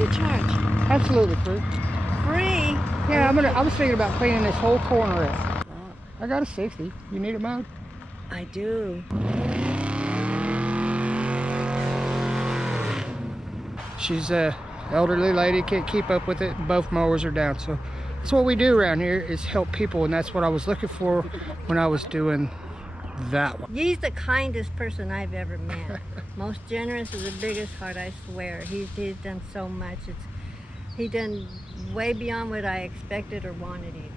you charge? Absolutely free. Free? Yeah, I was thinking about cleaning this whole corner up. I got a 60. You need it mowed? I do. She's a elderly lady, can't keep up with it. Both mowers are down, so that's what we do around here, is help people, and that's what I was looking for when I was doing that one. He's the kindest person I've ever met. Most generous with the biggest heart, I swear. He's done so much. He's done way beyond what I expected or wanted even.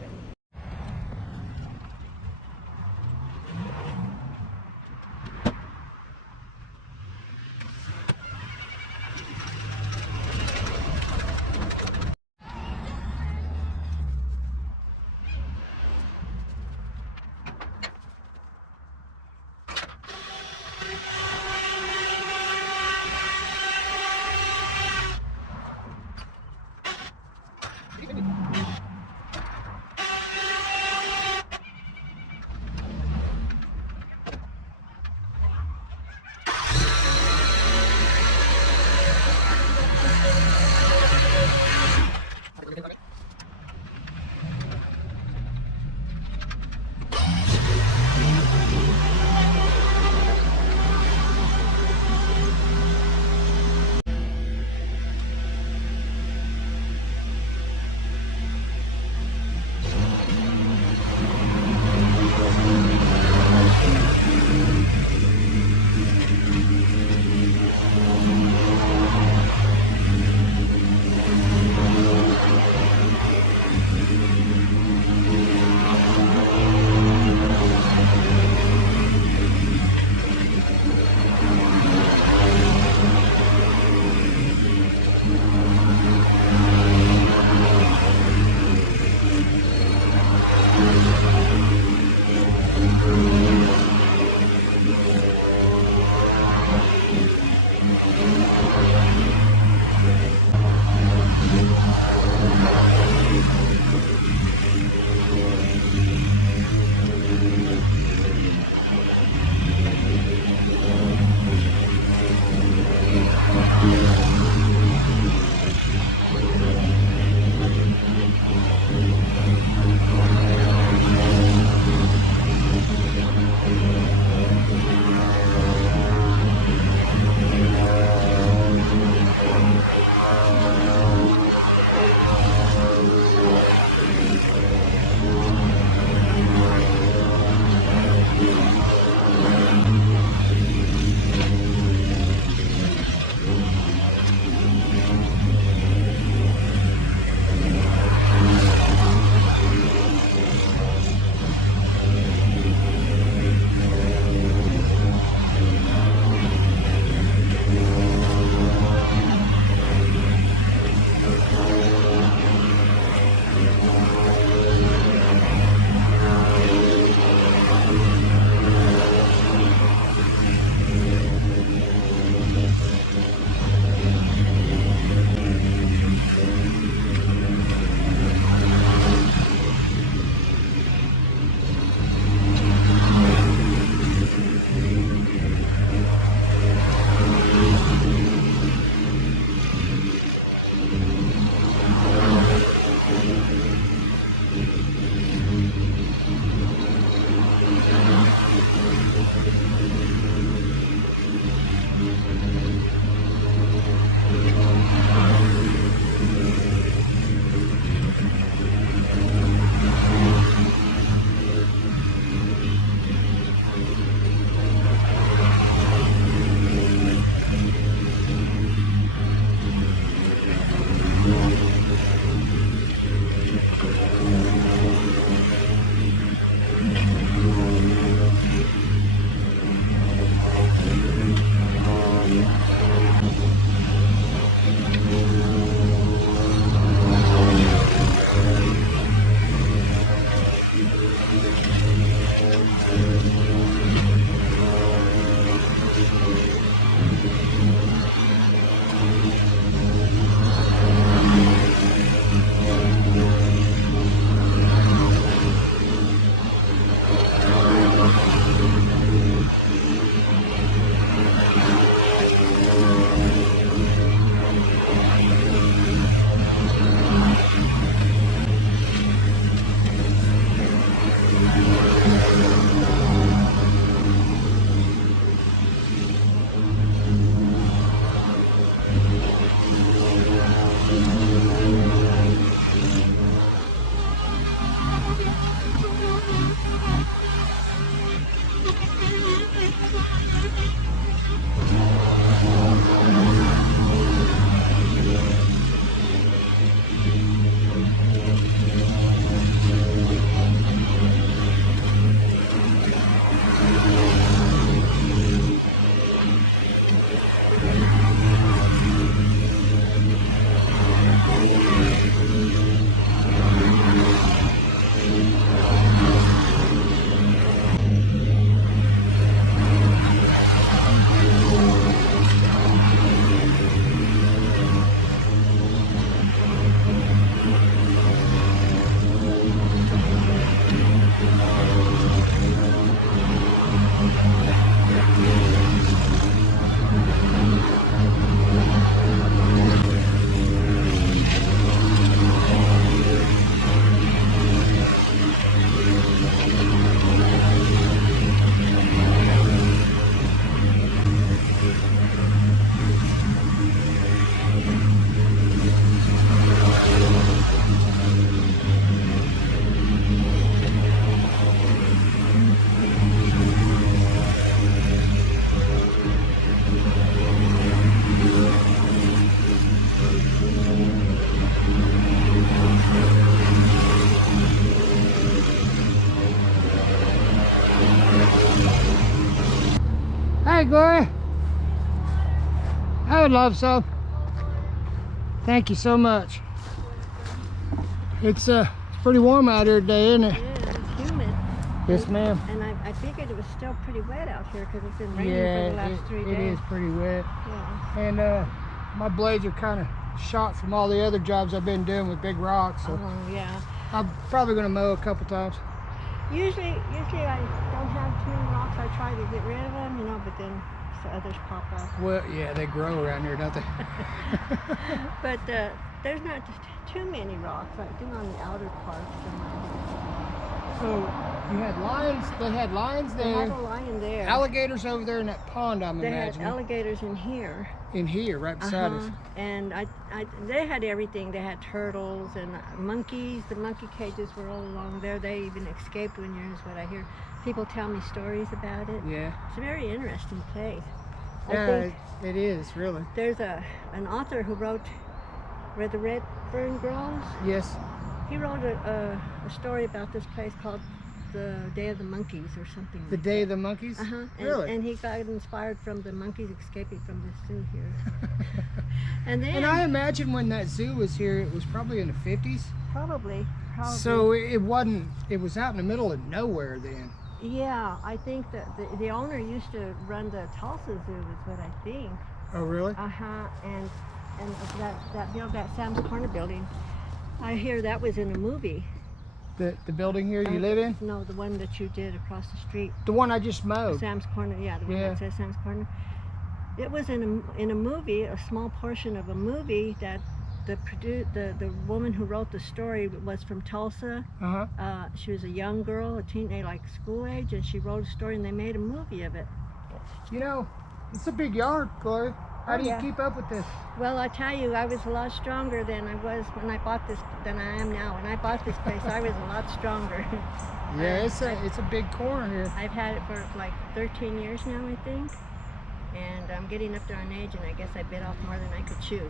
right, Gloria. I would love some. Thank you so much. It's pretty warm out here today, isn't it? Yeah, it's humid. Yes, ma'am. And I figured it was still pretty wet out here because it's been raining Yeah, for the last 3 days. it is pretty wet. Yeah. And my blades are kind of shot from all the other jobs I've been doing with big rocks. So Oh, yeah. I'm probably going to mow a couple times. Usually I don't have too many rocks. I try to get rid of them, you know, but then so others pop up. Well, yeah, they grow around here, don't they? But there's not too many rocks. I think on the outer parts. So you had lions. They had lions They there. had a lion there. Alligators over there in that pond, I'm They had imagining. alligators in here. In here, right beside us. And they had everything. They had turtles and monkeys. The monkey cages were all along there. They even escaped one year, is what I hear. People tell me stories about it. Yeah. It's a very interesting place. I Yeah, think it is, really. there's an author who wrote Where the Red Fern Grows. Yes. He wrote a story about this place called The Day of the Monkeys or something. The Day of the Monkeys? And, Really? and he got inspired from the monkeys escaping from the zoo here. And then And I imagine when that zoo was here, it was probably in the 50s. probably. So it wasn't, it was out in the middle of nowhere then. Yeah, I think that the owner used to run the Tulsa Zoo, is what I think. Oh, really? And that you know, that Sam's Corner building, I hear that was in a movie. The building here you live in? No, the one that you did across the street. The one I just mowed. Sam's Corner, yeah, the one Yeah. that says Sam's Corner. It was in a movie, a small portion of a movie that the woman who wrote the story was from Tulsa. Uh-huh. She was a young girl, a teenager, like school age, and she wrote a story and they made a movie of it. You know, it's a big yard, Gloria. How Oh, do you yeah. keep up with this? Well, I tell you, I was a lot stronger than I was when I bought this, than I am now. When I bought this place, I was a lot stronger. Yeah, it's a big corner here. I've had it for like 13 years now, I think. And I'm getting up there in age, and I guess I bit off more than I could chew.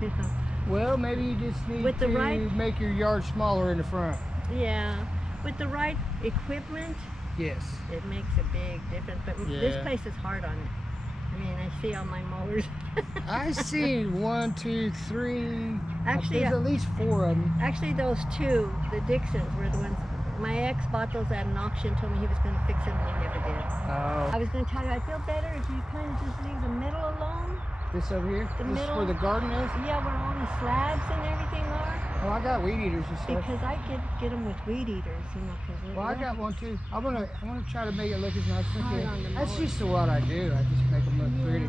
You know? Well, maybe you just need With the to right- make your yard smaller in the front. Yeah, with the right equipment, Yes. it makes a big difference. But this Yeah. place is hard on it. I mean, I see all my mowers. I see 1, 2, 3. Actually, there's at least 4 of them. Actually, those two, the Dixons, were the ones. My ex bought those at an auction, told me he was going to fix them, and he never did. Oh, I was going to tell you, I feel better if you kind of just leave the middle alone. this over here? The This is middle. where the garden is? Yeah, where all the slabs and everything are. Oh, I got weed eaters and stuff. Because I get them with weed eaters, you know. Cause Well, I got one too. I wanna try to make it look as nice as I Hard can. on the That's mower. just what I do. I just make them look pretty.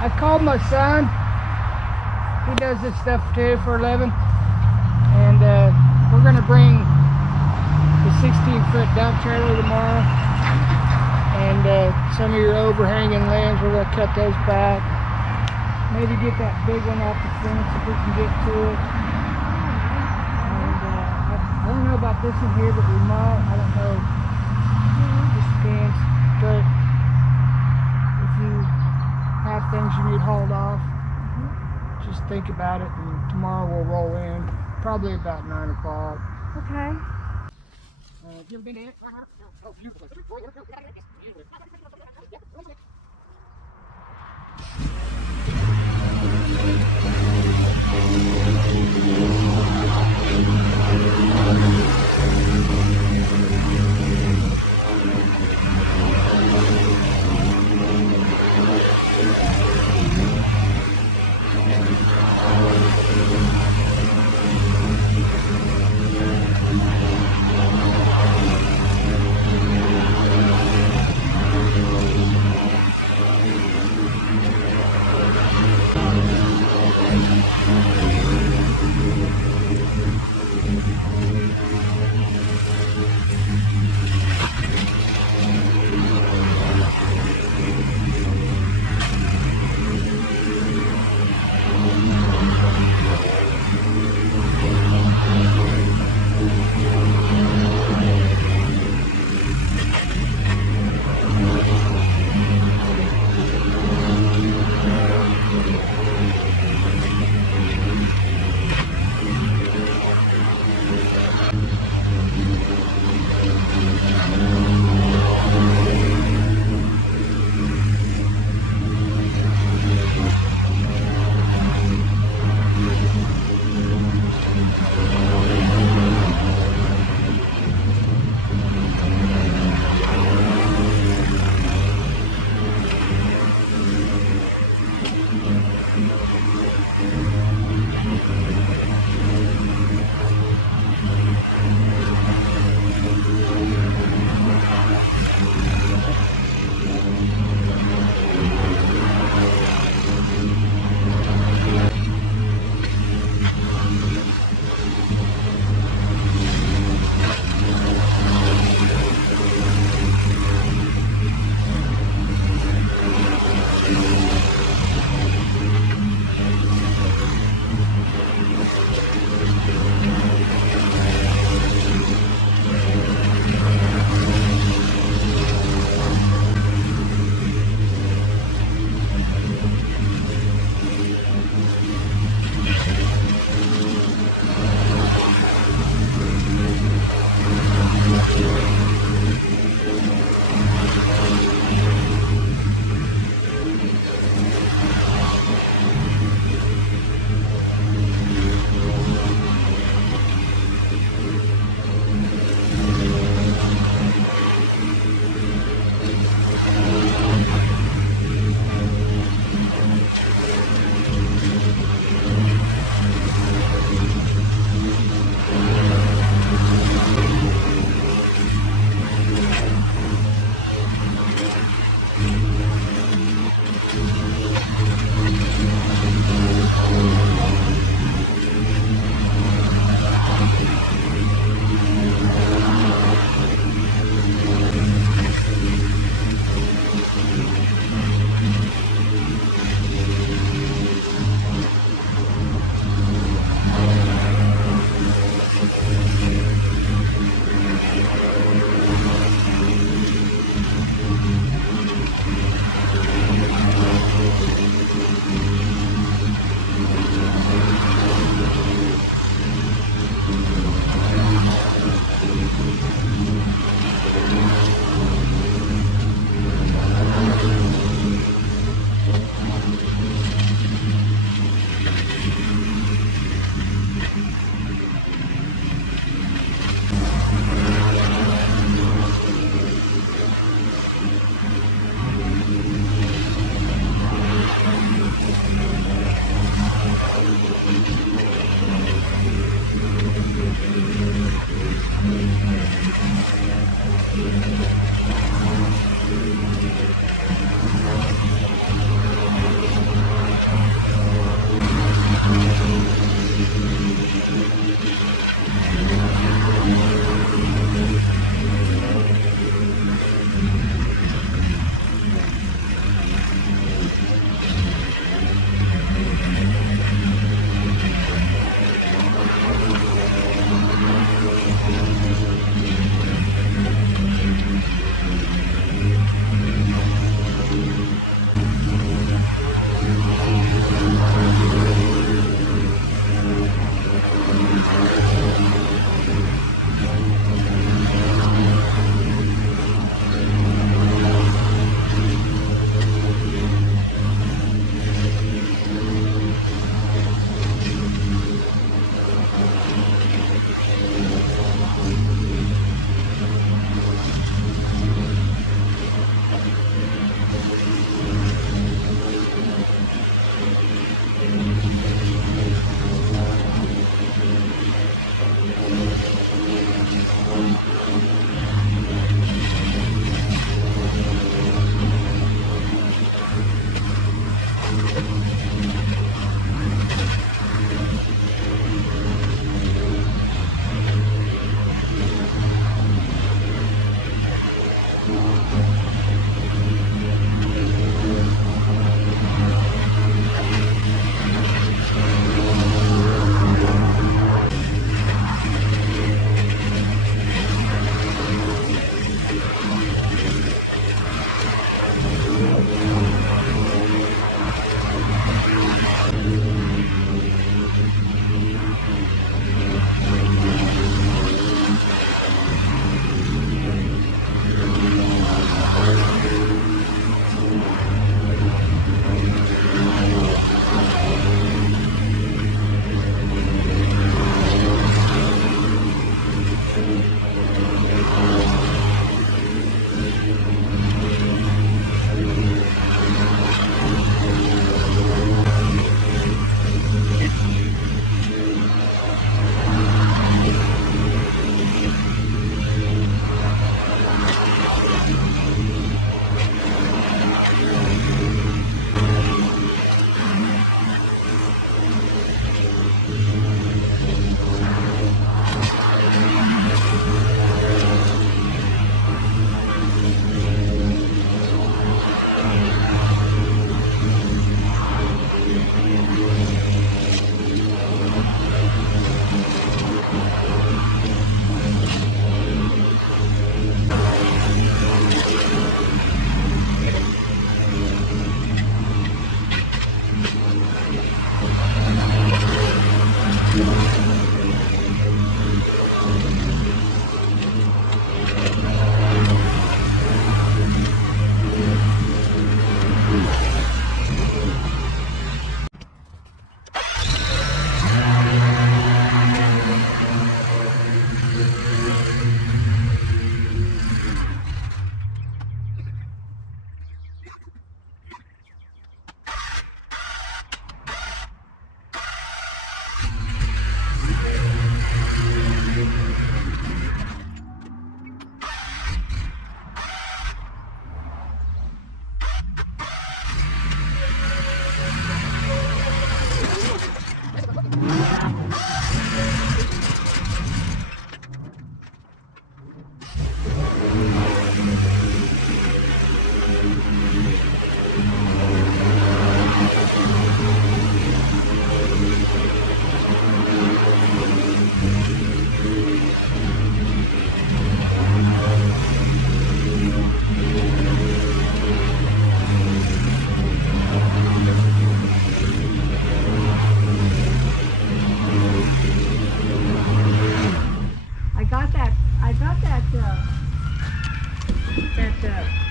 I called my son. He does this stuff too for a living. And we're gonna bring the 16-foot dump trailer tomorrow. And some of your overhanging limbs, we're gonna cut those back. Maybe get that big one off the fence if we can get to it. And I don't know about this one here, but we might. I don't know. Just depends. But if you have things you need hauled off, just think about it, and tomorrow we'll roll in. Probably about 9 o'clock. Okay. Have you ever been to it? Oh, beautiful.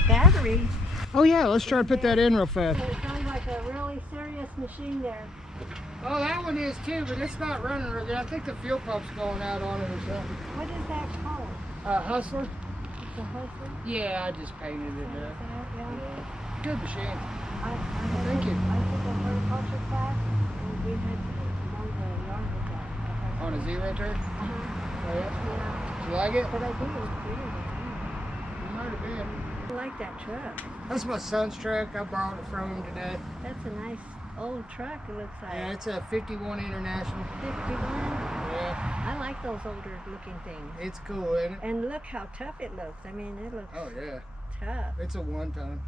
battery. Oh yeah, let's try to put that in real fast. It sounds like a really serious machine there. Oh, that one is too, but it's not running real good. I think the fuel pump's going out on it or something. What is that called? Hustler? It's a hustler? Yeah, I just painted it up. Yeah. Good machine. Thank you. I took a horticulture class and we had to mow the yard with that. On a zero turn? Uh-huh. Oh yeah? Yeah. Did you like it? But I think it was bigger. You might have been. I like that truck. That's my son's truck. I borrowed it from him today. That's a nice old truck, it looks like. Yeah, it's a 51 International. 51. Yeah. I like those older looking things. It's cool, isn't it? And look how tough it looks. I mean, it looks Oh yeah. tough. It's a one-ton.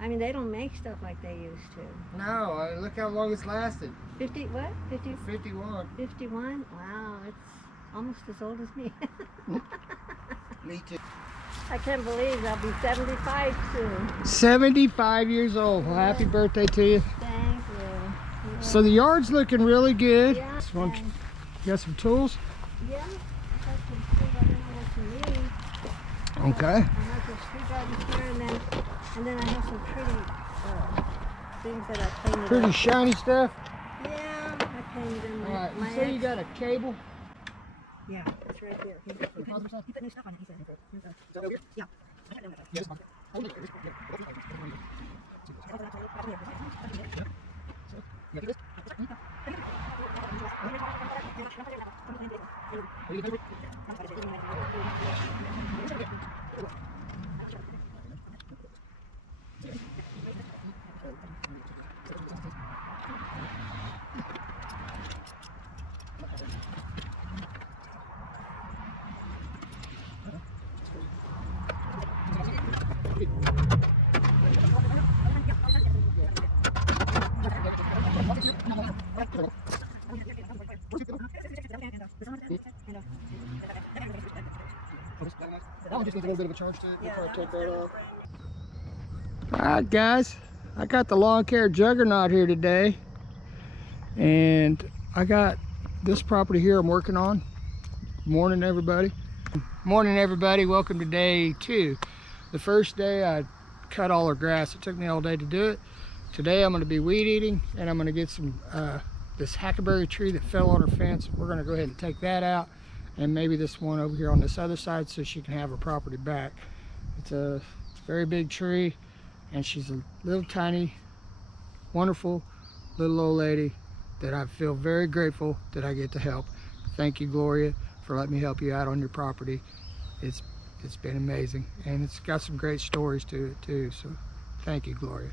I mean, they don't make stuff like they used to. No, look how long it's lasted. 50, what? 50? 51. 51? Wow, it's almost as old as me. Me too. I can't believe I'll be 75 soon. 75 years old. Well, happy birthday to you. Thank you. Yeah. So the yard's looking really good. Yeah, Just want- and- You got some tools? yeah, I got some tools. I don't know what you need. Okay. I have some screwdrivers here, and then I have some pretty things that I painted Pretty up. shiny stuff. Yeah, I painted them. All right. My You say you ex- got a cable? Yeah, it's right there. He put new stuff on it, he said. Yeah. That one just needs a little bit of a charge to it. We'll probably take that off. Alright guys, I got the lawn care juggernaut here today. And I got this property here I'm working on. Morning everybody. Morning everybody, welcome to day 2. The first day I cut all our grass. It took me all day to do it. Today I'm going to be weed eating and I'm going to get some this hackleberry tree that fell on her fence. We're going to go ahead and take that out, and maybe this one over here on this other side so she can have her property back. It's a very big tree and she's a little tiny, wonderful little old lady that I feel very grateful that I get to help. Thank you, Gloria, for letting me help you out on your property. It's been amazing, and it's got some great stories to it too, so thank you, Gloria.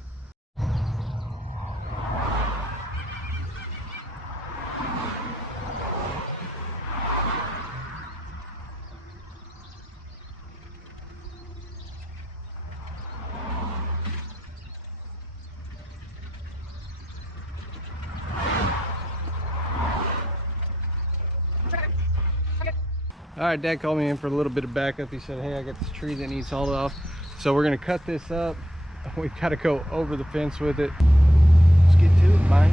All right, Dad called me in for a little bit of backup. He said, hey, I got this tree that needs hauled off. So we're gonna cut this up. We've got to go over the fence with it. Let's get to it, Mike.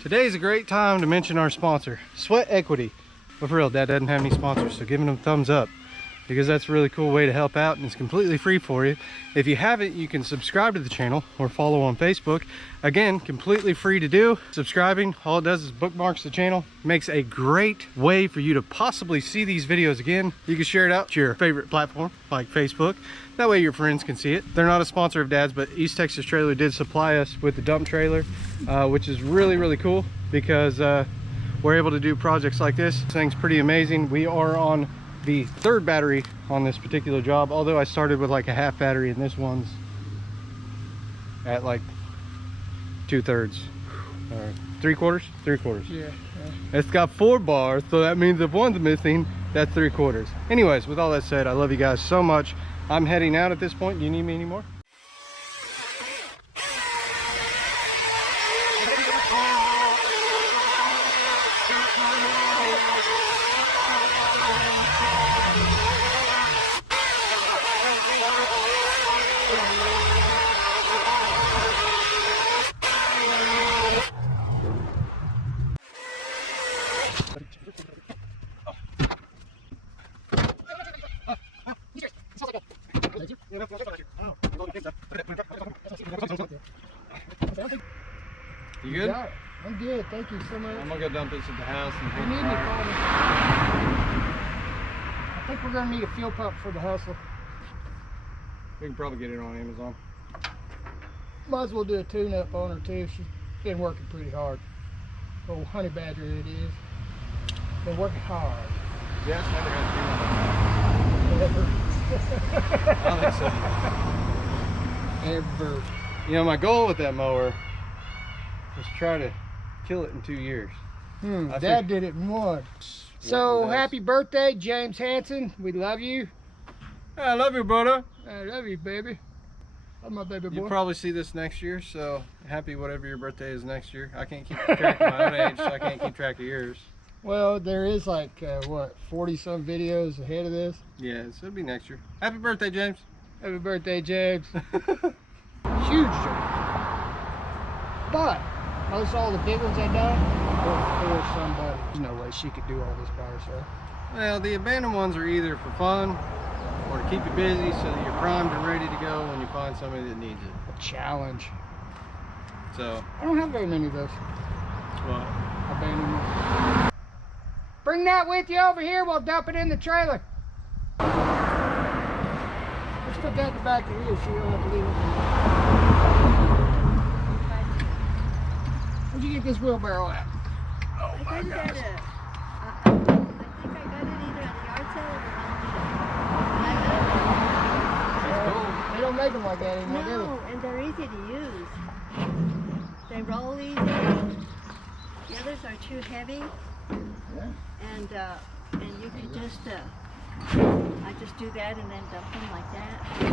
Today's a great time to mention our sponsor, Sweat Equity. But for real, Dad doesn't have any sponsors, so giving them a thumbs up, because that's a really cool way to help out, and it's completely free for you. If you haven't, you can subscribe to the channel or follow on Facebook. Again, completely free to do. Subscribing, all it does is bookmarks the channel. Makes a great way for you to possibly see these videos again. You can share it out to your favorite platform like Facebook. That way your friends can see it. They're not a sponsor of Dad's, but East Texas Trailer did supply us with the dump trailer, which is really, really cool, because we're able to do projects like this. This thing's pretty amazing. We are on the third battery on this particular job, although I started with like a half battery, and this one's at like 2/3 or 3/4. Yeah. It's got 4 bars, so that means if one's missing, that's 3/4. Anyways, with all that said, I love you guys so much. I'm heading out at this point. Do you need me anymore? You good? Yeah, I'm good. Thank you so much. I'm gonna go dump this at the house. If you need me, call me. I think we're gonna need a fuel pump for the hustle. We can probably get it on Amazon. Might as well do a tune-up on her too. She's been working pretty hard. Old honey badger it is. Been working hard. Yes, never had Ever. I don't think so. Ever. You know, my goal with that mower was to try to kill it in 2 years. Dad did it in one. So happy birthday, James Hansen. We love you. I love you, brother. I love you, baby. Love my baby boy. You'll probably see this next year, so happy whatever your birthday is next year. I can't keep track of my own age, so I can't keep track of yours. Well, there is like, what, 40-some videos ahead of this? Yeah, so it'll be next year. Happy birthday, James. Happy birthday, James. Huge joke. But, most all the big ones I done were for somebody. There's no way she could do all this by herself. Well, the abandoned ones are either for fun or to keep you busy so that you're primed and ready to go when you find somebody that needs it. A challenge. So, I don't have very many of those what? abandoned ones. Bring that with you over here. We'll dump it in the trailer. Let's put that in the back of here so you don't have to leave it. Where'd you get this wheelbarrow at? Oh my I gosh. think I got it either at the yard sale or They don't make them like that anymore, do no, and they're easy to use. They roll easy. The others are too heavy, Yeah. and you could just I just do that and then dump them like that. So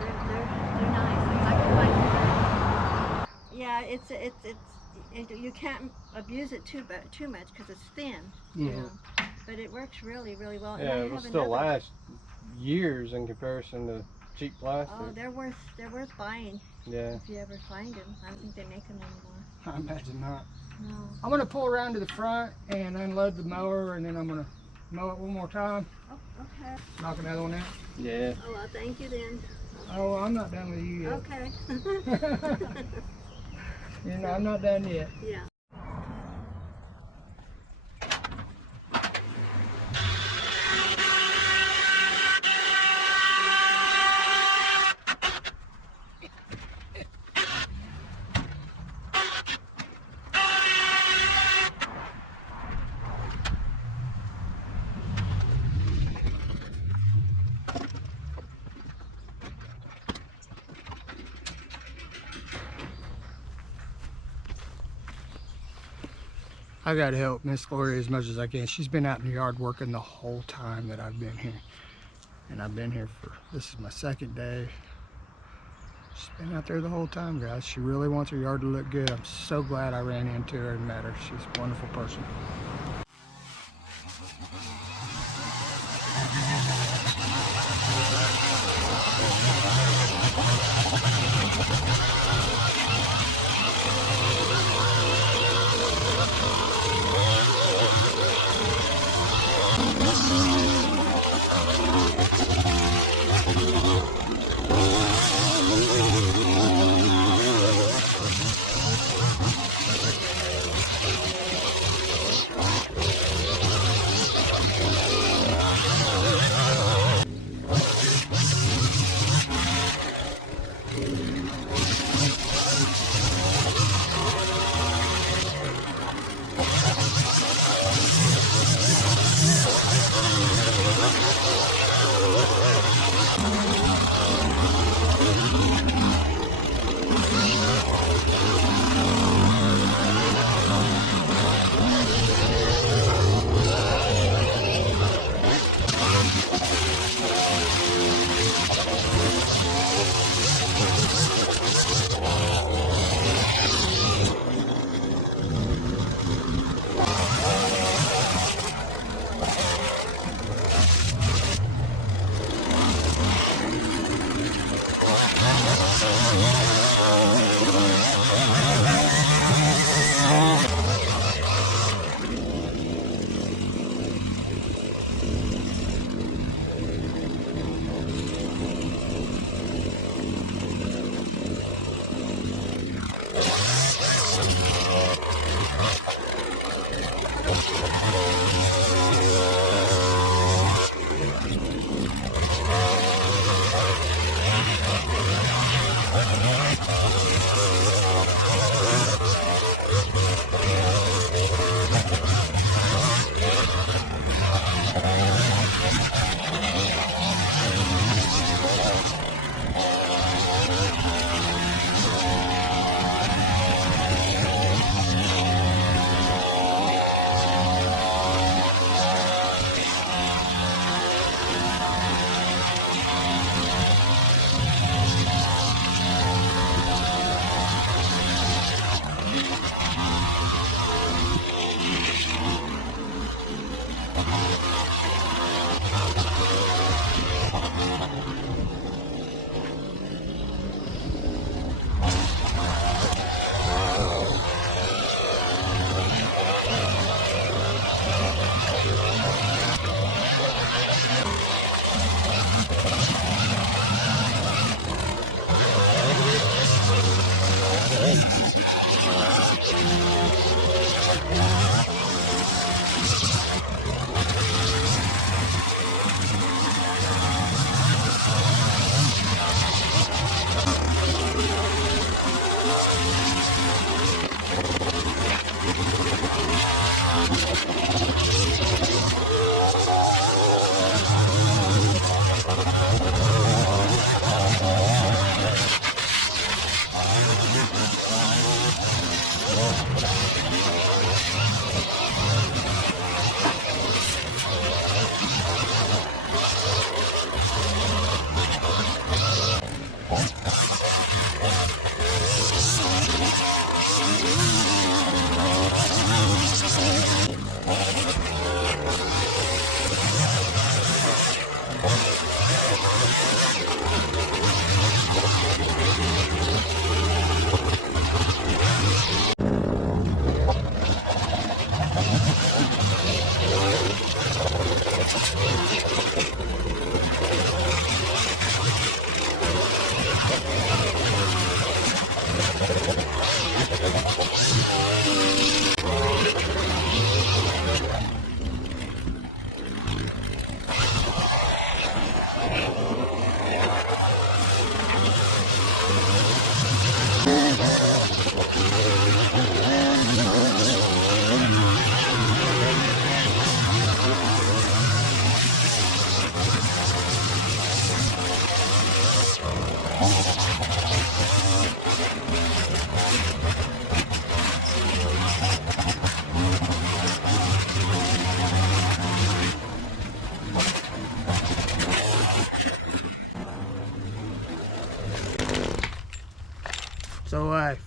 they're nice. I like yeah, it's you can't abuse it too much because it's thin. Yeah. You know? But it works really well. And I Yeah, it will have still another- last years in comparison to cheap plastic. Oh, they're worth buying Yeah. if you ever find them. I don't think they make them anymore. I imagine not. No. I'm gonna pull around to the front and unload the mower, and then I'm gonna mow it one more time. Oh, okay. Knock another one out. Yeah. Oh, well, thank you then. Oh, I'm not done with you yet. Okay. You know, I'm not done yet. Yeah. I gotta help Miss Gloria as much as I can. She's been out in the yard working the whole time that I've been here. And I've been here this is my second day. She's been out there the whole time, guys. She really wants her yard to look good. I'm so glad I ran into her and met her. She's a wonderful person.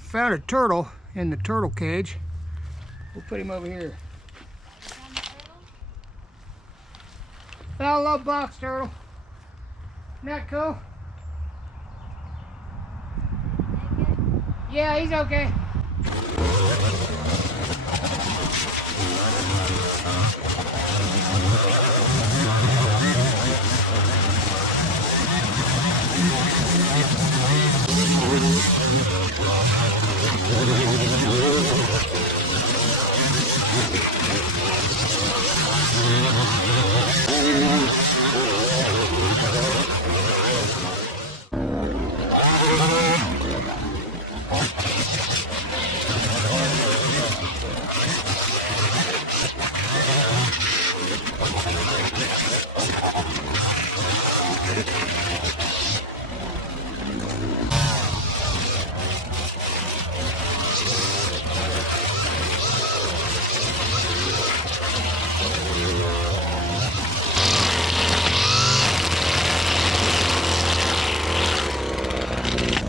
found a turtle in the turtle cage. We'll put him over here. Found a little box turtle. Isn't that cool? Yeah, he's okay.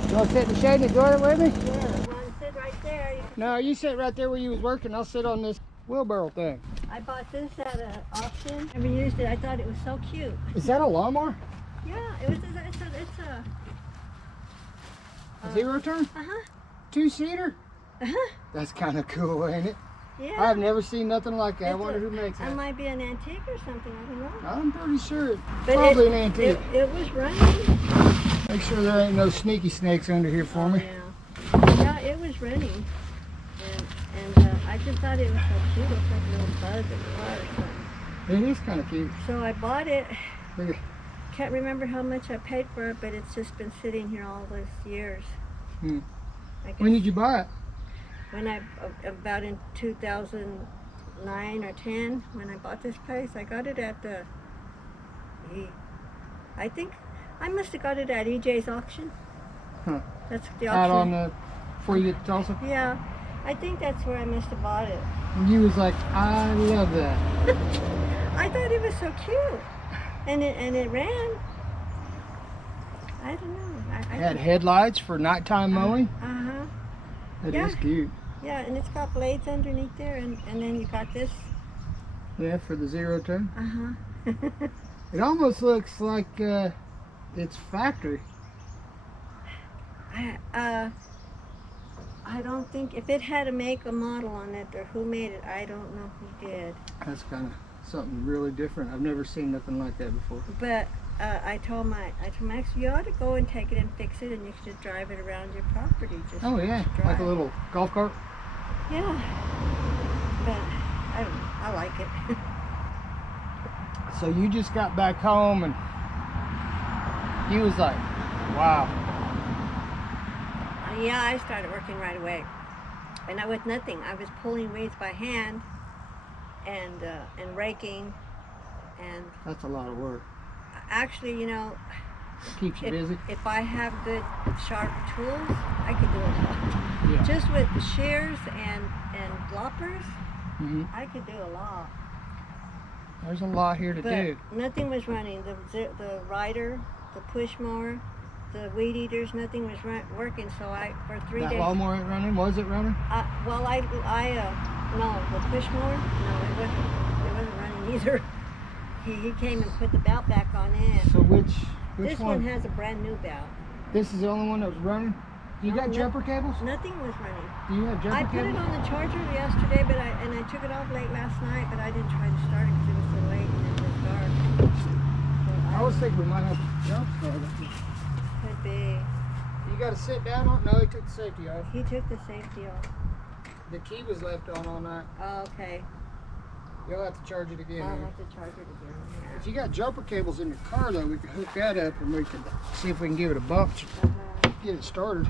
You want to sit in the shade and enjoy it with me? Yeah, you want to sit right there? No, you sit right there where you was working. I'll sit on this wheelbarrow thing. I bought this at an auction. Never used it. I thought it was so cute. Is that a lawnmower? Yeah, it's a Zero turn? uh-huh. Two-seater? Uh-huh. That's kind of cool, ain't it? Yeah. I've never seen nothing like that. I It's wonder who makes It that. might be an antique or something. I don't know. I'm pretty sure it's But probably an antique. It was running. Make sure there ain't no sneaky snakes under here for me. Yeah, it was running. And I just thought it was so cute. It looked like a little buzz in the car or something. It is kind of cute. So I bought it. Look at, Can't remember how much I paid for it, but it's just been sitting here all those years. Hmm. I guess when did you buy it? when about in 2009 or 10, when I bought this place, I got it at the, I think I must have got it at EJ's auction. Huh. That's the Out auction. on the, before you get to Tulsa? Yeah, I think that's where I must have bought it. And you was like, I love that. I thought it was so cute, and it ran. I don't know. I Had headlights for nighttime mowing. Uh-huh. That Yeah. is cute. Yeah, and it's got blades underneath there, and then you got this. Yeah, for the zero turn. Uh-huh. It almost looks like it's factory. I don't think, if it had a make a model on it or who made it, I don't know who did. That's kind of something really different. I've never seen nothing like that before. But I told Max, you ought to go and take it and fix it, and you could just drive it around your property. Just Oh yeah, drive. like a little golf cart. Yeah. But I don't know. I like it. So you just got back home and you was like, wow. Yeah, I started working right away, and I was nothing. I was pulling weeds by hand, and raking, and That's a lot of work. actually, you know, Keeps you busy. if I have good sharp tools, I could do a lot. Yeah. Just with the shears and loppers, Hmm. I could do a lot. There's a lot here to But do. nothing was running. The rider, the push mower, the weed eaters, nothing was working. So for 3 That days. lawnmower ain't running? Was it running? Well, no, the push mower, no, it wasn't running either. He came and put the belt back on it. So which This one? one has a brand new belt. This is the only one that was running? You got No, jumper cables? Nothing was running. Do you have jumper I put cables? it on the charger yesterday, but I took it off late last night, but I didn't try to start it because it was so late and it was dark. So I was thinking we might have to jump start it. could be. You got to sit down on it? No, he took the safety off. He took the safety off. The key was left on all night. Oh, okay. You'll have to charge it again. I'll maybe. have to charge it again. If you got jumper cables in your car though, we can hook that up and we can see if we can give it a bump, get it started.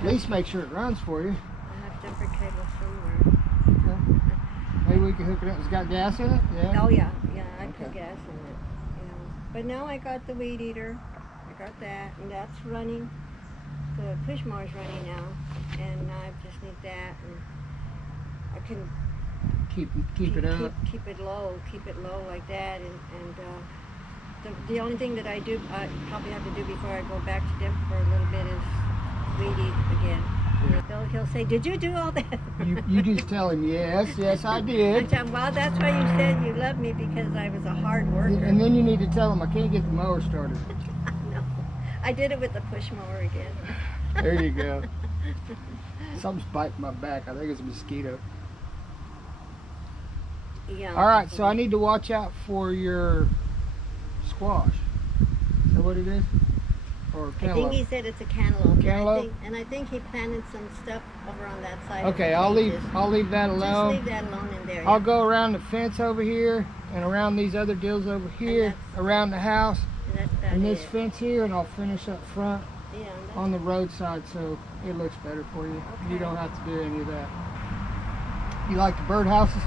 At least make sure it runs for you. I have jumper cables somewhere. Okay. Maybe we can hook it up. It's got gas in it? Yeah. Oh yeah, I Okay. put gas in it. You know. But now I got the weed eater. I got that, and that's running. The push mower's running now, and now I just need that, and I can Keep it up. keep it low like that, and the only thing that I probably have to do before I go back to Denver for a little bit is weed eat again. Yeah. He'll say, "Did you do all that?" You just tell him, yes, I I did. tell him, "Well, that's why you said you loved me, because I was a hard worker." And then you need to tell him, I can't get the mower started. No, I did it with the push mower again. There you go. Something's biting my back. I think it's a mosquito. Yeah. All right, so I need to watch out for your squash. Is that what it is? Or I think cantaloupe? he said it's a cantaloupe. Cantaloupe? And I think he planted some stuff over on that side. Okay, of the I'll leave that Just alone. leave that alone in there. I'll yeah. go around the fence over here and around these other deals over here, around the house, And that's about and this it. fence here, and I'll finish up front Yeah, and that's- on the roadside so it looks better for you. You Okay. don't have to do any of that. You like the birdhouses?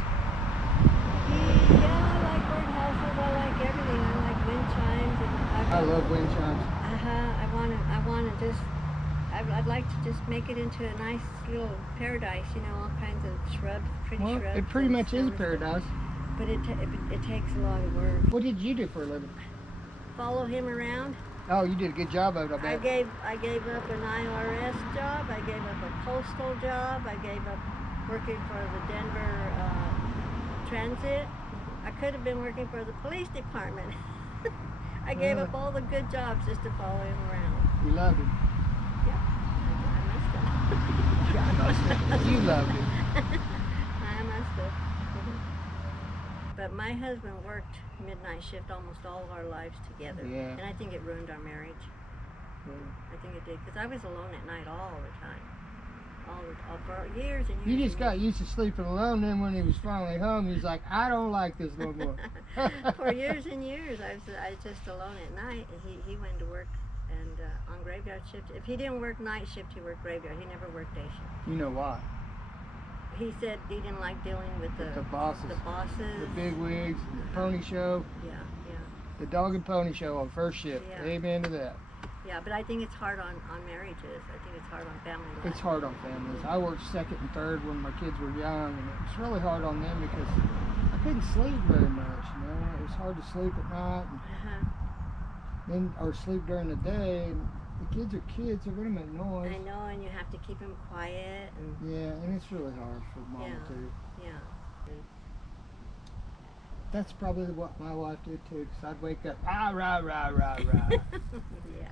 Yeah, I like birdhouses. I like everything. I like wind chimes. And I love wind chimes. I want to just. I'd like to just make it into a nice little paradise. You know, all kinds of shrubs, pretty Well, shrubs. it pretty and much is stones. paradise. But it takes a lot of work. What did you do for a living? Follow him around. Oh, you did a good job of it, I I bet. gave up an IRS job. I gave up a postal job. I gave up working for the Denver Transit. I could have been working for the police department. I gave up all the good jobs just to follow him around. You loved it. Yeah, I must have. Yeah, I must have. You loved it. I must have. But my husband worked midnight shift almost all of our lives together. Yeah. And I think it ruined our marriage. I think it did, because I was alone at night all the time. All for years and years. You just and got years. used to sleeping alone. Then when he was finally home, he was like, I don't like this no more. For years and years, I was just alone at night, and he went to work and on graveyard shift. If he didn't work night shift, he worked graveyard. He never worked day shift. You know why? He said he didn't like dealing with The bosses. The bosses. The big wigs, the pony show, Yeah, yeah, the dog and pony show on first shift. Yeah. Amen to that. yeah. But I think it's hard on marriages. I think it's hard on family life. It's hard on families. I worked second and third when my kids were young, and it was really hard on them because I couldn't sleep very much. You know, it was hard to sleep at night, and then or sleep during the day. And the kids are kids; they're gonna make noise. I know, and you have to keep him quiet, and Yeah, and it's really hard for mama Yeah. too. yeah. That's probably what my wife did too, because I'd wake up, rah, rah, rah, rah, rah. Yeah. Yeah.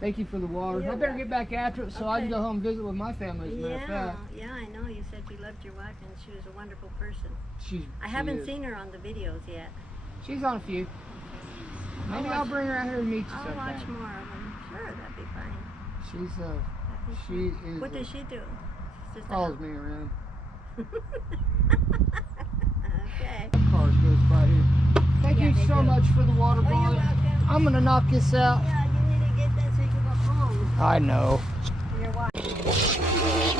Thank you for the water. You're I better welcome. get back after it so I can Okay. go home and visit with my family, as a matter of Yeah, fact. yeah, I know. You said you loved your wife, and she was a wonderful person. She I haven't is. seen her on the videos yet. She's on a few. Maybe I'll watch- bring her out here and meet you I'll sometime. watch more of them. Sure, that'd be fine. She's That'd be she fine. is What does she do? She's just a follows me around. Okay. Cars goes by here. Thank Yeah, you they so do. much for the water Oh, you're bottle. welcome. I'm gonna knock this out. Yeah, you need to get that so you can go home. I know. You're watching.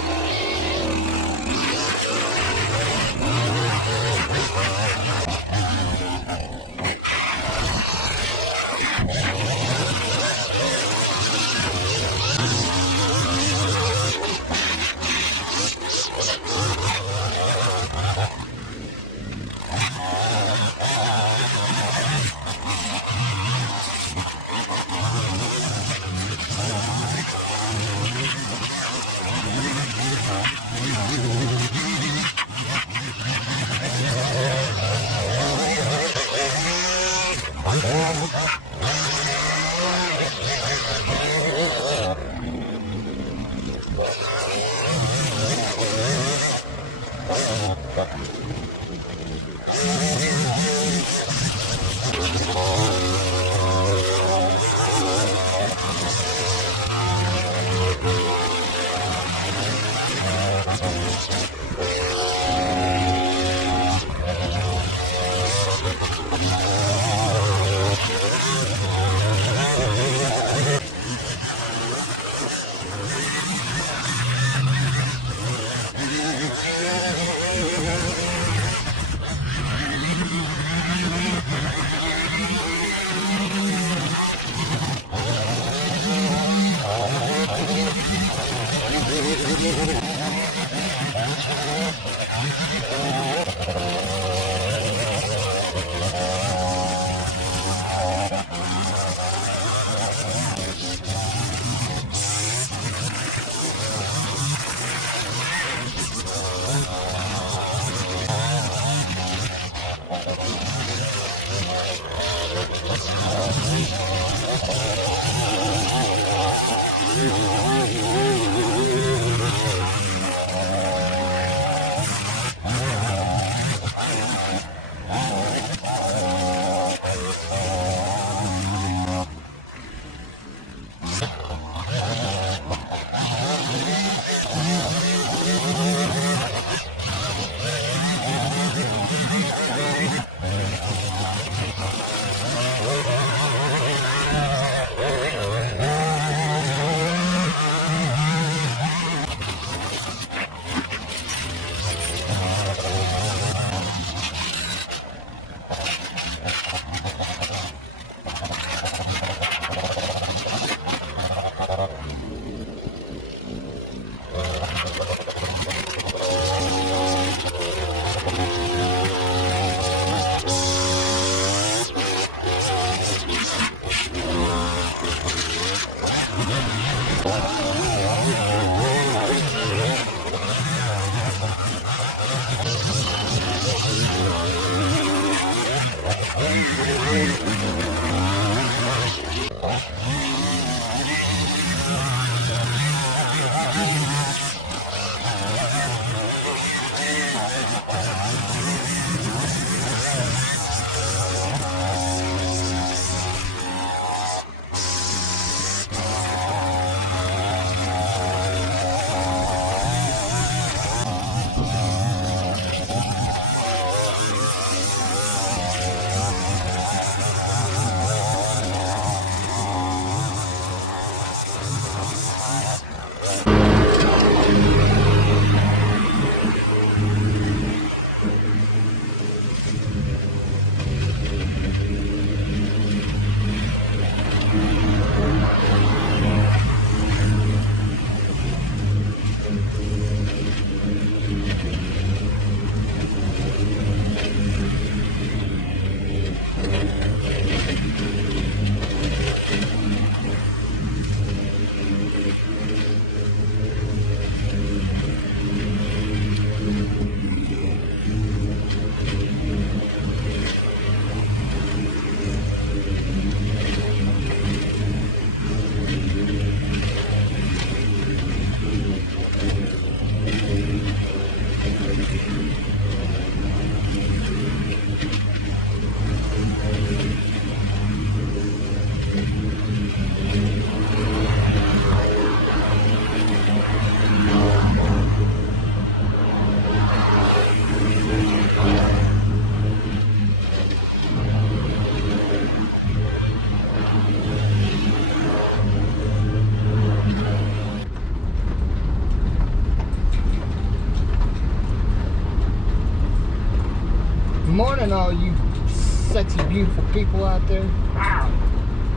Morning, all you sexy, beautiful people out there. Wow,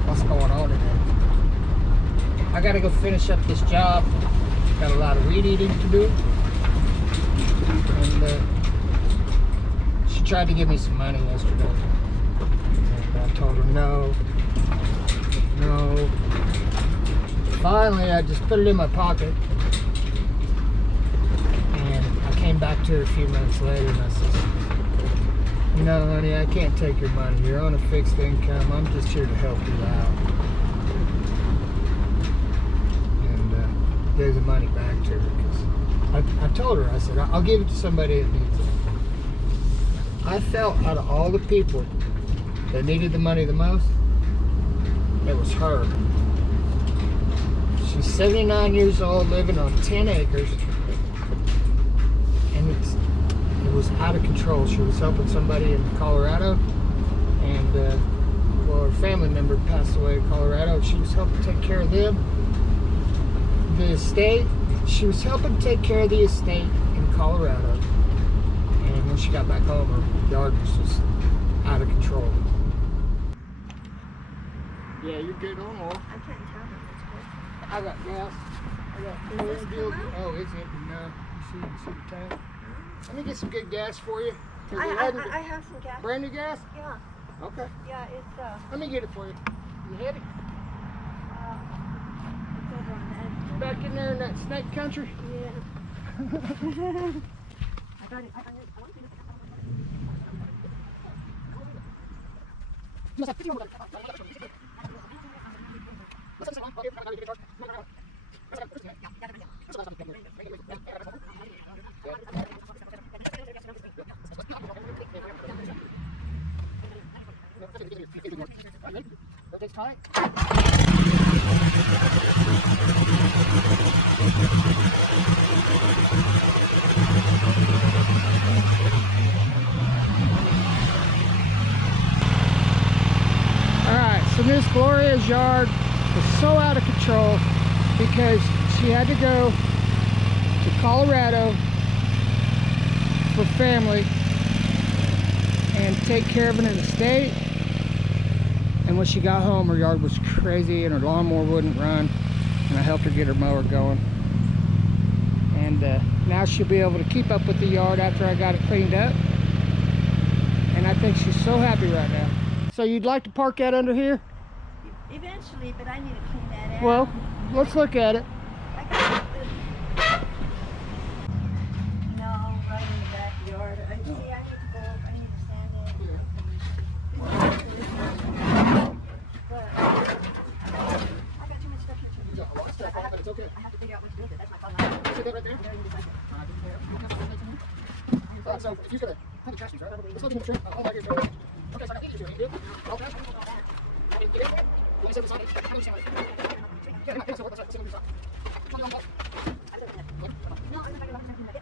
what's going on today? I gotta go finish up this job. Got a lot of weed eating to do. And she tried to give me some money yesterday. And I told her no. Finally, I just put it in my pocket. And I came back to her a few minutes later and I said, "No, honey, I can't take your money. You're on a fixed income. I'm just here to help you out." And gave the money back to her because I told her, I said, "I'll give it to somebody that needs it." I felt out of all the people that needed the money the most, it was her. She's 79 years old, living on 10 acres, and it was out of control. She was helping somebody in Colorado, and well, her family member passed away in Colorado. She was helping take care of them. The estate, she was helping take care of the estate in Colorado, and when she got back home, her yard was just out of control. Yeah, you're good on all. I can't tell them it's good. I got gas. I got Is this come out? Oh, it's empty now. You see the tank? Let me get some good gas for you. 'Cause I it hadn't- have some gas. Brand new gas? Yeah, Okay. yeah, it's Let me get it for you. You heavy? it's over on the edge. Back in there in that snake country? Yeah. I got it. I want to Alright, so Miss Gloria's yard was so out of control because she had to go to Colorado for family and take care of an estate. And when she got home, her yard was crazy and her lawnmower wouldn't run, and I helped her get her mower going. And now she'll be able to keep up with the yard after I got it cleaned up, and I think she's so happy right now. So you'd like to park that under here? Eventually, but I need to clean that out. Well, let's look at it. I got no, right in the backyard. I need to go. I need to stand in. But I got too much stuff here. It's okay. I have to figure out what to do with it. That's my problem. See that right there? So if you're gonna have the trash cans, right? Let's look at the tree. Oh, my goodness. Okay, so I got these here. You good? All trash cans? I didn't get it. Let me see what's on it. How do you stand it? Yeah, come on, so let's see what's on it. Come on, No, I'm not going to have something like it.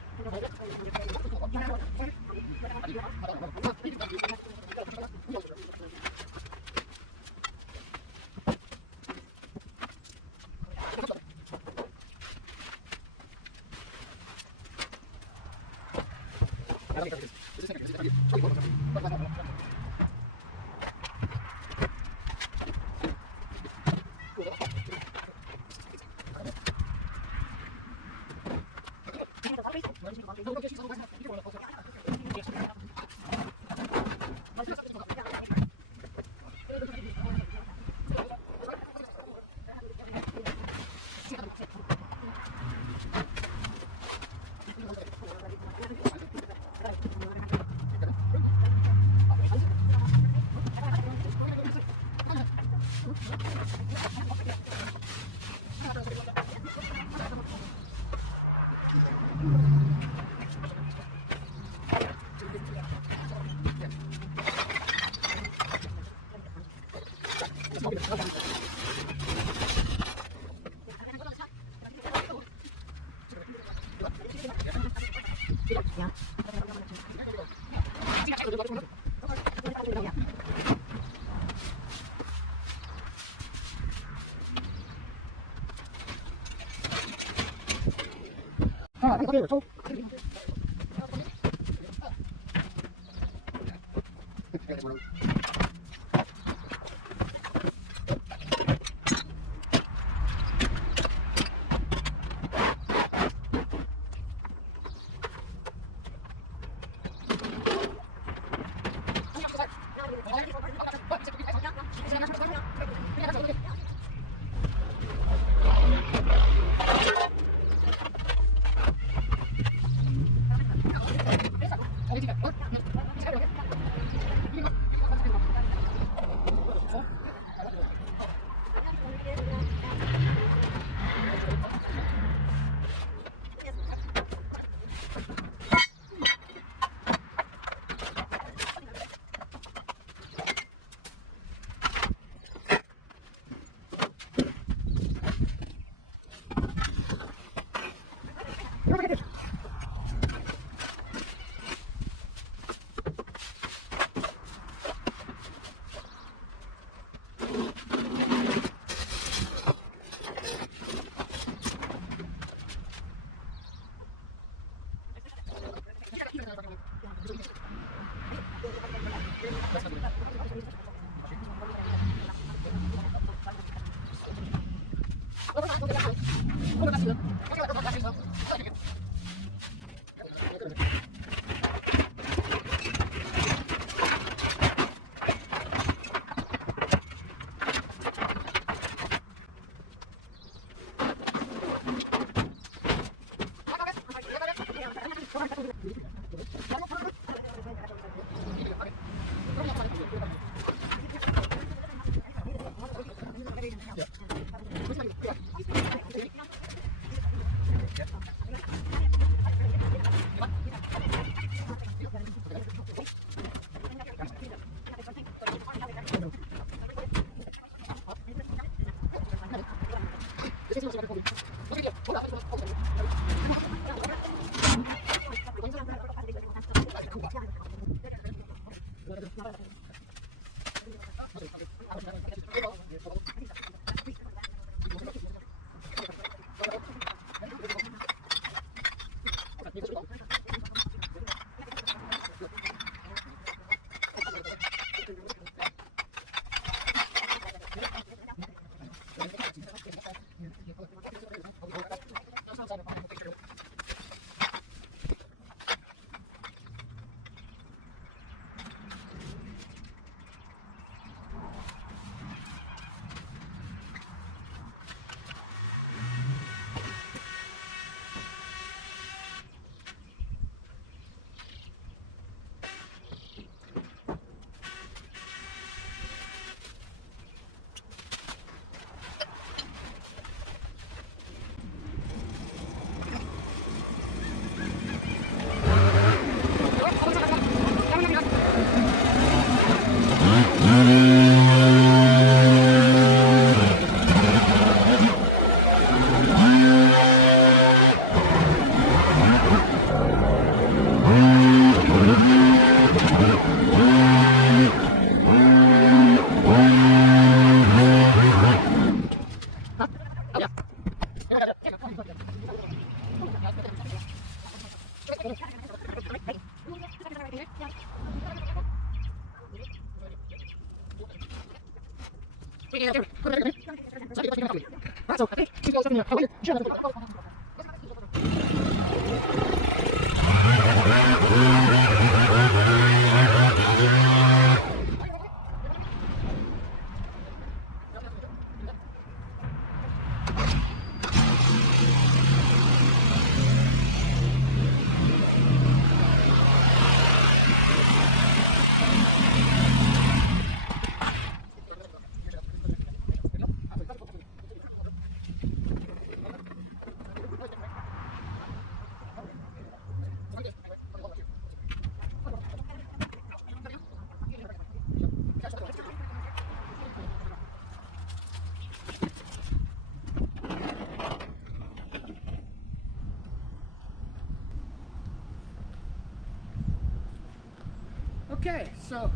Okay, so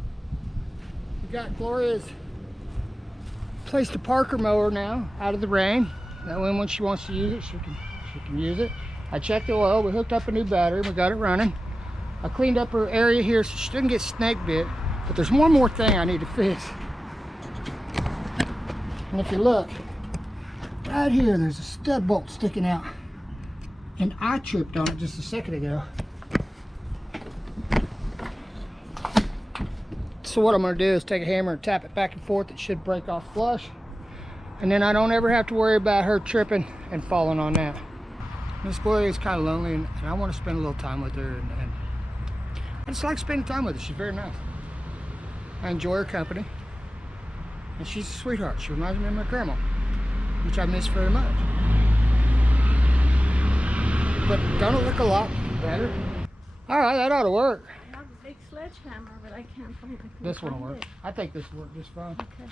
we got Gloria's place to park her mower now out of the rain. That way when she wants to use it, she can use it. I checked the oil, we hooked up a new battery, we got it running. I cleaned up her area here so she doesn't get snake bit, but there's one more thing I need to fix. And if you look, right here there's a stud bolt sticking out. And I tripped on it just a second ago. So what I'm going to do is take a hammer and tap it back and forth. It should break off flush. And then I don't ever have to worry about her tripping and falling on that. Miss Gloria is kind of lonely and I want to spend a little time with her. And I just like spending time with her. She's very nice. I enjoy her company. And she's a sweetheart. She reminds me of my grandma, which I miss very much. But don't it look a lot better? All right, that ought to work. I have a big sledgehammer, but I can't find it. This one will work. I think this will work just fine. Okay.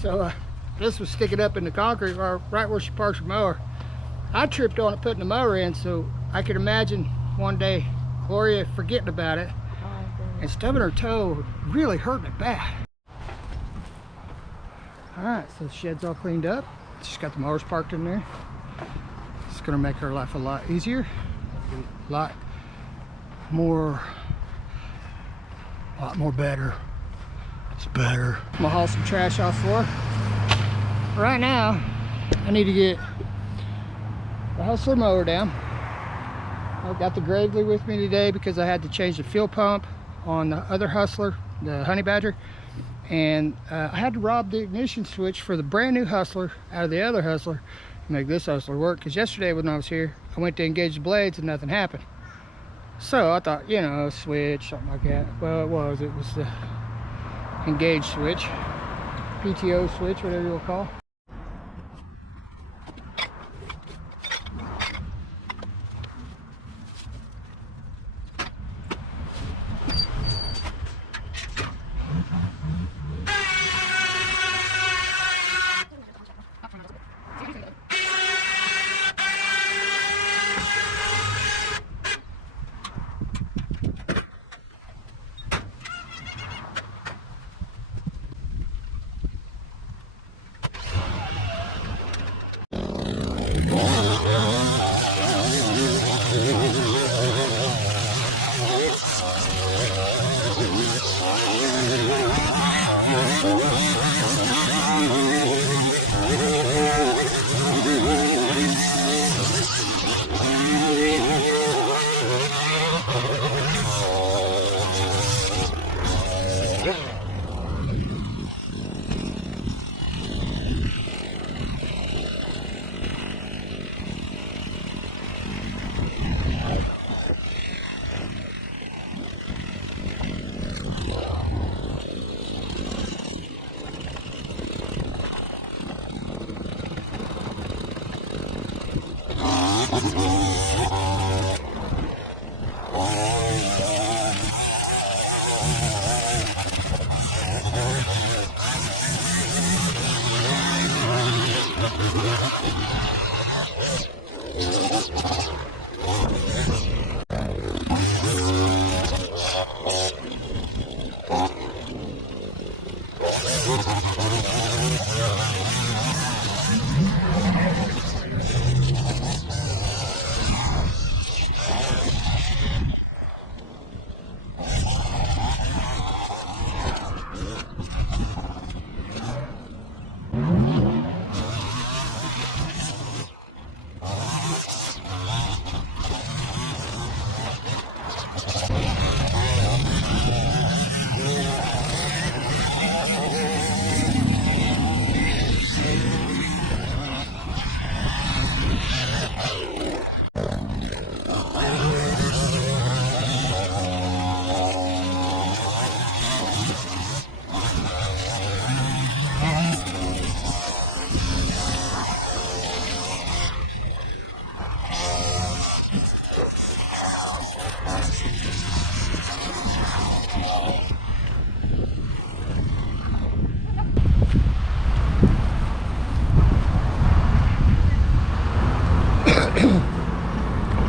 So this was sticking up in the concrete right where she parks her mower. I tripped on it putting the mower in, so I could imagine one day Gloria forgetting about it and stubbing her toe, really hurting it bad. Alright, so the shed's all cleaned up. She's got the mowers parked in there. It's gonna make her life a lot easier, a lot more better. It's better. I'm gonna haul some trash off for her. Right now, I need to get the Hustler mower down. I've got the Gravely with me today because I had to change the fuel pump on the other Hustler, the Honey Badger. And I had to rob the ignition switch for the brand new Hustler out of the other Hustler to make this Hustler work. Because yesterday when I was here, I went to engage the blades and nothing happened. So I thought, you know, switch, something like that. Well, it was the engage switch, PTO switch, whatever you'll call.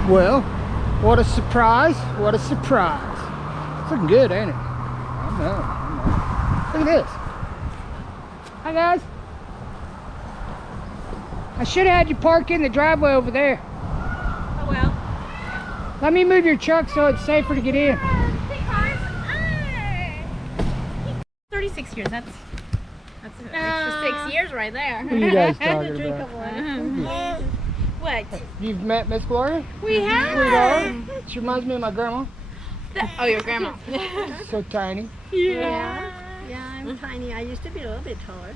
Well, what a surprise. What a surprise. It's looking good, ain't it? I know. Look at this. Hi, guys. I should have had you park in the driveway over there. Oh well. Let me move your truck so it's safer to get in. 36 years. That's an extra 6 years right there. What are you guys Had a talking drink about? of water. What? You've met Miss Gloria? We have. Sweetheart. She reminds me of my grandma. Oh, your grandma. So tiny. Yeah. Yeah, I'm tiny. I used to be a little bit taller.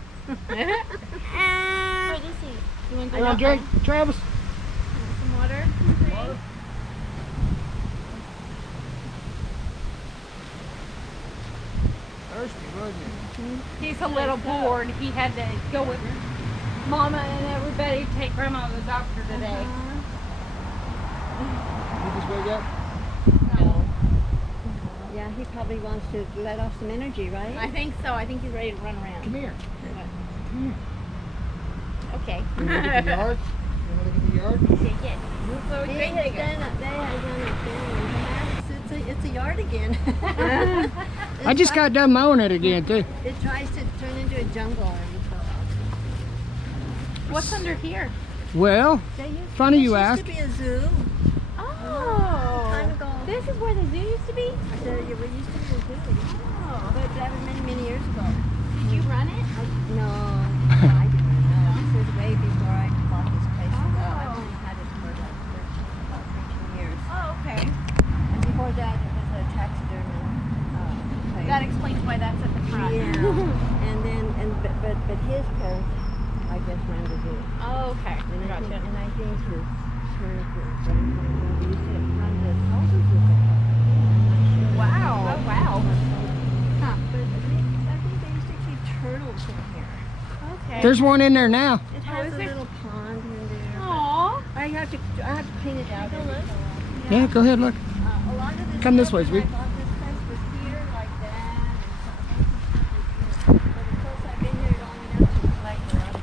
What is he? You want You want a drink, Travis? some water? Thirsty, wasn't you? He's a little bored. He had to go with Mama and everybody to take Grandma to the doctor today. You just wake up? No. Yeah, he probably wants to let off some energy, right? I think so. I think he's ready to run around. Come here. Okay. You want to look at the yard? You want to look at the yard? Take it. So They great had to go. done it. They had done it. It's a yard again. I just got done mowing it again, too. It tries to turn into a jungle every so often. What's under here? Well, funny you This ask. used to be a zoo. Time ago. This is where the zoo used to be? There used to be a zoo. Oh. But that was many, many years ago. Did you run it? No, I didn't. No, this was way before I bought this place. I've only had it for like 13 years. Oh, okay. And before that, it was a taxidermy place. That explains why that's at the front. Yeah. And then, but his parents, I guess, ran the zoo. Oh, okay. And I Gotcha. think, and I think his grandparents used to run the elephant zoo. Wow. Oh, wow. Huh. But I think they used to keep turtles in here. Okay. There's one in there now. It has is a there? little pond in there. Aww. I have to clean it out. every so often. Yeah, go ahead, look. A lot of this Come this stuff way, when sweet. I bought this place was here like that, and but of course I've been here long enough to collect a lot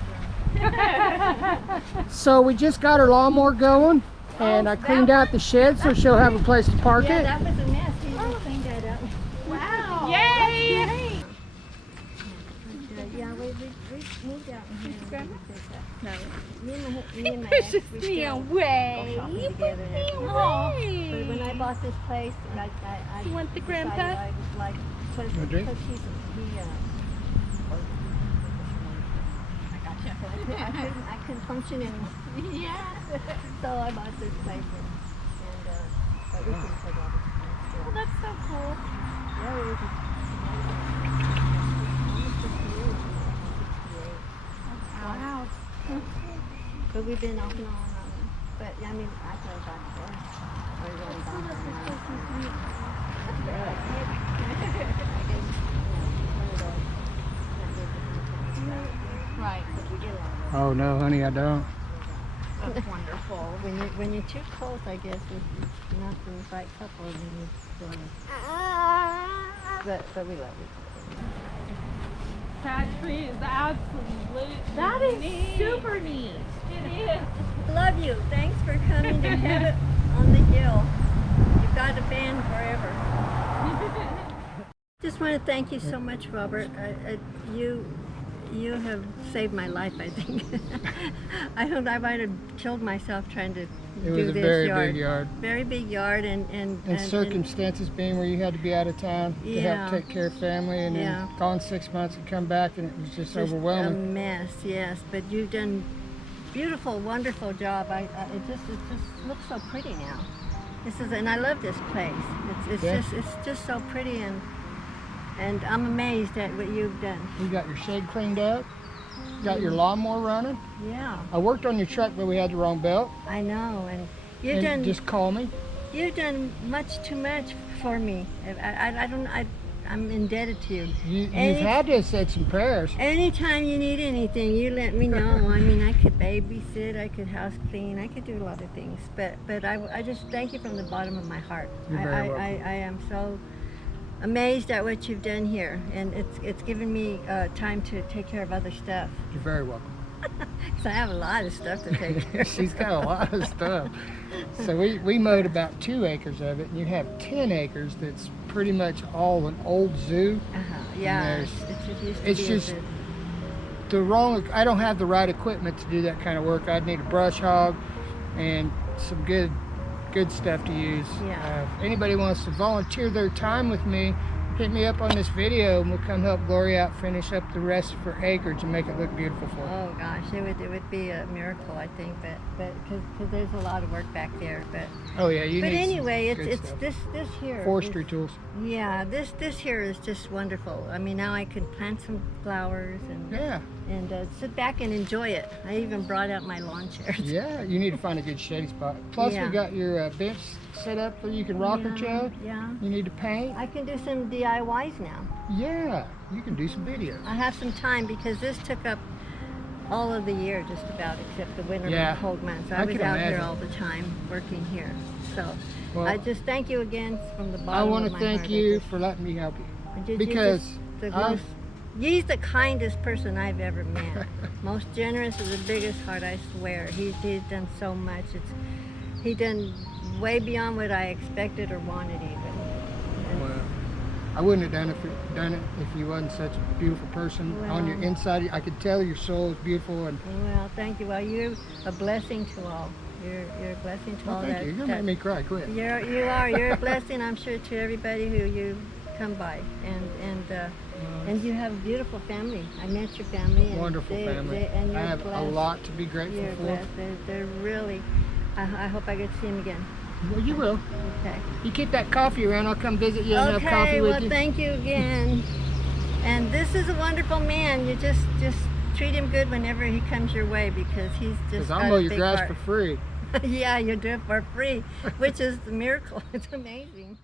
of junk. So we just got her lawnmower going, and I cleaned out the shed so she'll have a place to park Yeah, it. that was a mess. He didn't clean that up. Wow. Yay. Yeah, we moved out in here. No. Me and my Push ex, we me still away. go shopping together. Away. But when I bought this place, I You want the decided grandpa? I was like, because You want a drink? I couldn't function anymore. Yeah. So I bought this place and but we couldn't take all this place. Well, that's so cool. Yeah, it was almost 50 years, 68. Wow. But we've been off and on. But I mean, I feel back there. I really Right. Oh no, honey, I don't. That's wonderful. When you're too close, I guess it's not the right couple. Then but we love you. That tree is absolutely. That is super neat. It is. Love you. Thanks for coming to have it on the hill. You've got a fan forever. Just want to thank you so much, Robert. You have saved my life, I think. I might have killed myself trying to It do was a this very yard. big yard. Very big yard, and Circumstances being where you had to be out of town to Yeah. help take care of family, and Yeah. then gone 6 months and come back, and it was just a overwhelming. mess. Yes, but you've done beautiful, wonderful job. It just looks so pretty now. And I love this place. Yeah. It's just so pretty, and I'm amazed at what you've done. You got your shed cleaned up, got your lawnmower running. Yeah, I worked on your truck, but we had the wrong belt. I know, and And just call me. you've done much too much for me. I'm indebted to you. You've Any- had to have said some prayers. Anytime you need anything, you let me know. I mean, I could babysit, I could house clean, I could do a lot of things. But I just thank you from the bottom of my heart. You're very welcome. I am so amazed at what you've done here, and it's given me time to take care of other stuff. You're very welcome. Because I have a lot of stuff to take care of. She's got a lot of stuff. So we mowed about 2 acres of it, and you have 10 acres that's pretty much all an old zoo. Yeah, there's- it used to it's be just- a I don't have the right equipment to do that kind of work. I'd need a brush hog and some good stuff to use. Yeah. If anybody wants to volunteer their time with me, hit me up on this video, and we'll come help Gloria out finish up the rest of her acreage and make it look beautiful for her. Oh gosh, it would be a miracle, I think, but because there's a lot of work back there. But Oh yeah, you need some anyway, good it's stuff. this here. Forestry tools. Yeah, this here is just wonderful. I mean, now I can plant some flowers and Yeah. sit back and enjoy it. I even brought out my lawn chairs. Yeah, you need to find a good shady spot. Plus, Yeah. we got your bench set up so you can rock her chair. Yeah. You need to paint. I can do some DIYs now. Yeah, you can do some videos. I have some time because this took up all of the year, just about, except the winter Yeah, and cold months. I I was can out here imagine. all the time working here. So Well, I just thank you again from the bottom I want of to my thank heart. you for letting me help you. Because He's the kindest person I've ever met. Most generous is the biggest heart, I swear. He's done so much. He done way beyond what I expected or wanted even. Well, I wouldn't have done it if you wasn't such a beautiful person. On your Well- inside, I could tell your soul is beautiful. And Well, thank you. Well, you're a blessing to all. You're a blessing to all thank that. you. You're gonna make me cry. Quit. You are. You're a blessing, I'm sure, to everybody who you come by, and you have a beautiful family. I met your family. And Wonderful family. and you're I have blessed. a lot to be grateful You're for. blessed. They're really. I hope I get to see them again. Well, you will. Okay. You keep that coffee around, I'll come visit you and have coffee Okay. with Well, you. thank you again. And this is a wonderful man. You just treat him good whenever he comes your way because he's just. Because I'll got mow a your big grass heart. for free. Yeah, you do it for free, which is the miracle. It's amazing.